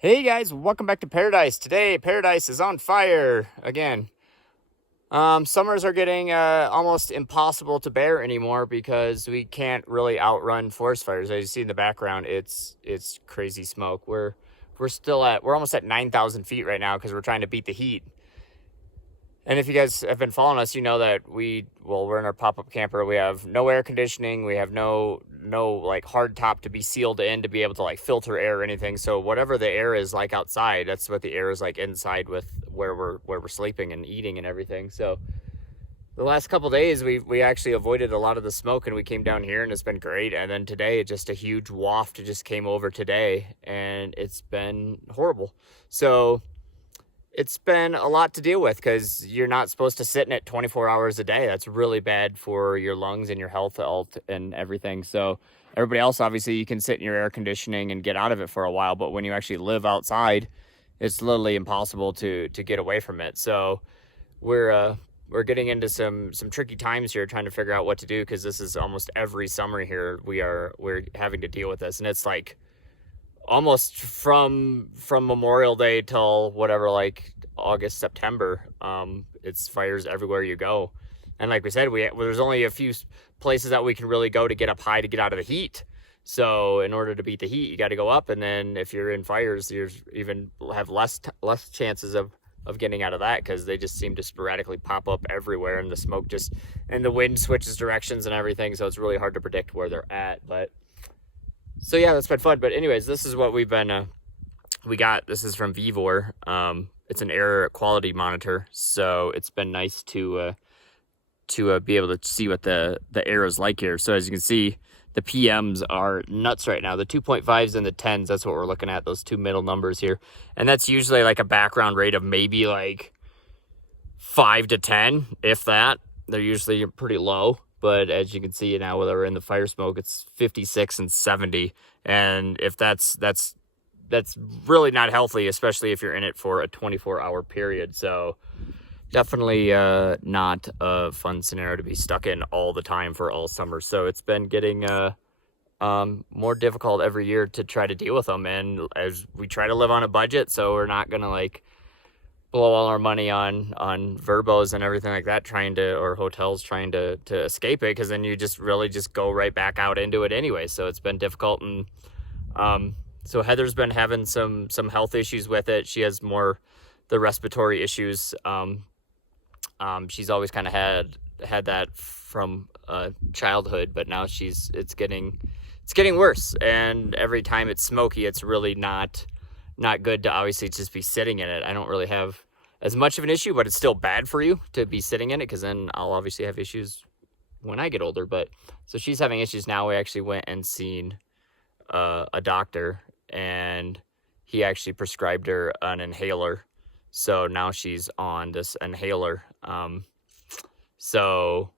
Hey guys, welcome back to Paradise. Today, Paradise is on fire again. Summers are getting almost impossible to bear anymore because we can't really outrun forest fires. As you see in the background, it's crazy smoke. We're almost at 9,000 feet right now because we're trying to beat the heat. And if you guys have been following us, you know that we're in our pop-up camper. We have no air conditioning. We have no like hard top to be sealed in to be able to like filter air or anything. So whatever the air is like outside, that's what the air is like inside with where we're sleeping and eating and everything. So the last couple days we actually avoided a lot of the smoke and we came down here and it's been great. And then today just a huge waft just came over today and it's been horrible. So it's been a lot to deal with because you're not supposed to sit in it 24 hours a day. That's really bad for your lungs and your health and everything. So everybody else, obviously, you can sit in your air conditioning and get out of it for a while. But when you actually live outside, it's literally impossible to get away from it. So we're getting into some tricky times here, trying to figure out what to do because this is almost every summer here we're having to deal with this, and it's like almost from Memorial Day till whatever, like August, September. It's fires everywhere you go, and like we said, there's only a few places that we can really go to get up high to get out of the heat. So in order to beat the heat, you got to go up, and then if you're in fires, you even have less chances of getting out of that because they just seem to sporadically pop up everywhere, and the smoke and the wind switches directions and everything, so it's really hard to predict where they're at. But so yeah, that's been fun. But anyways, this is what we've been. This is from Vevor. It's an air quality monitor, so it's been nice to be able to see what the air is like here. So as you can see, the PMs are nuts right now. The 2.5s and the 10s. That's what we're looking at. Those two middle numbers here, and that's usually like a background rate of maybe like 5 to 10, if that. They're usually pretty low. But as you can see now, whether we're in the fire smoke, it's 56 and 70. And if that's really not healthy, especially if you're in it for a 24-hour period. So definitely not a fun scenario to be stuck in all the time for all summer. So it's been getting more difficult every year to try to deal with them. And as we try to live on a budget, so we're not going to like blow all our money on verbos and everything like that, or hotels trying to escape it, because then you just really just go right back out into it anyway. So it's been difficult. And so Heather's been having some health issues with it. She has more the respiratory issues. She's always kind of had that from childhood, but now it's getting worse. And every time it's smoky, it's really not good to obviously just be sitting in it. I don't really have as much of an issue, but it's still bad for you to be sitting in it, because then I'll obviously have issues when I get older. But so she's having issues now. We actually went and seen a doctor, and he actually prescribed her an inhaler. So now she's on this inhaler. So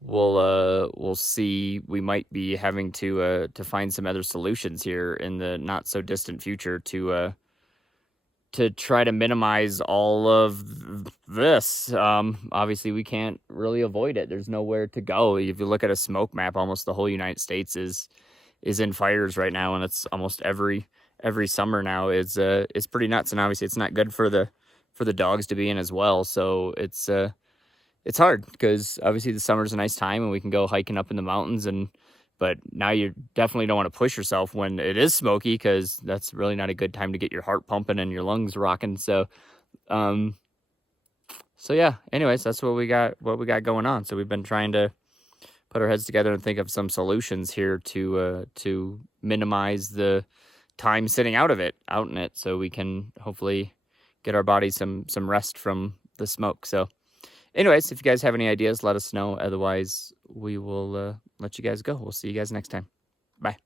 we'll see. We might be having to find some other solutions here in the not so distant future to try to minimize all of this. Obviously we can't really avoid it. There's nowhere to go. If you look at a smoke map, almost the whole United States is in fires right now, and it's almost every summer now is pretty nuts. And obviously it's not good for the dogs to be in as well. So it's hard, because obviously the summer's a nice time and we can go hiking up in the mountains, but now you definitely don't want to push yourself when it is smoky, because that's really not a good time to get your heart pumping and your lungs rocking. So yeah, anyways, that's what we got going on. So we've been trying to put our heads together and think of some solutions here to minimize the time sitting out in it, so we can hopefully get our bodies some rest from the smoke. So anyways, if you guys have any ideas, let us know. Otherwise, we will let you guys go. We'll see you guys next time. Bye.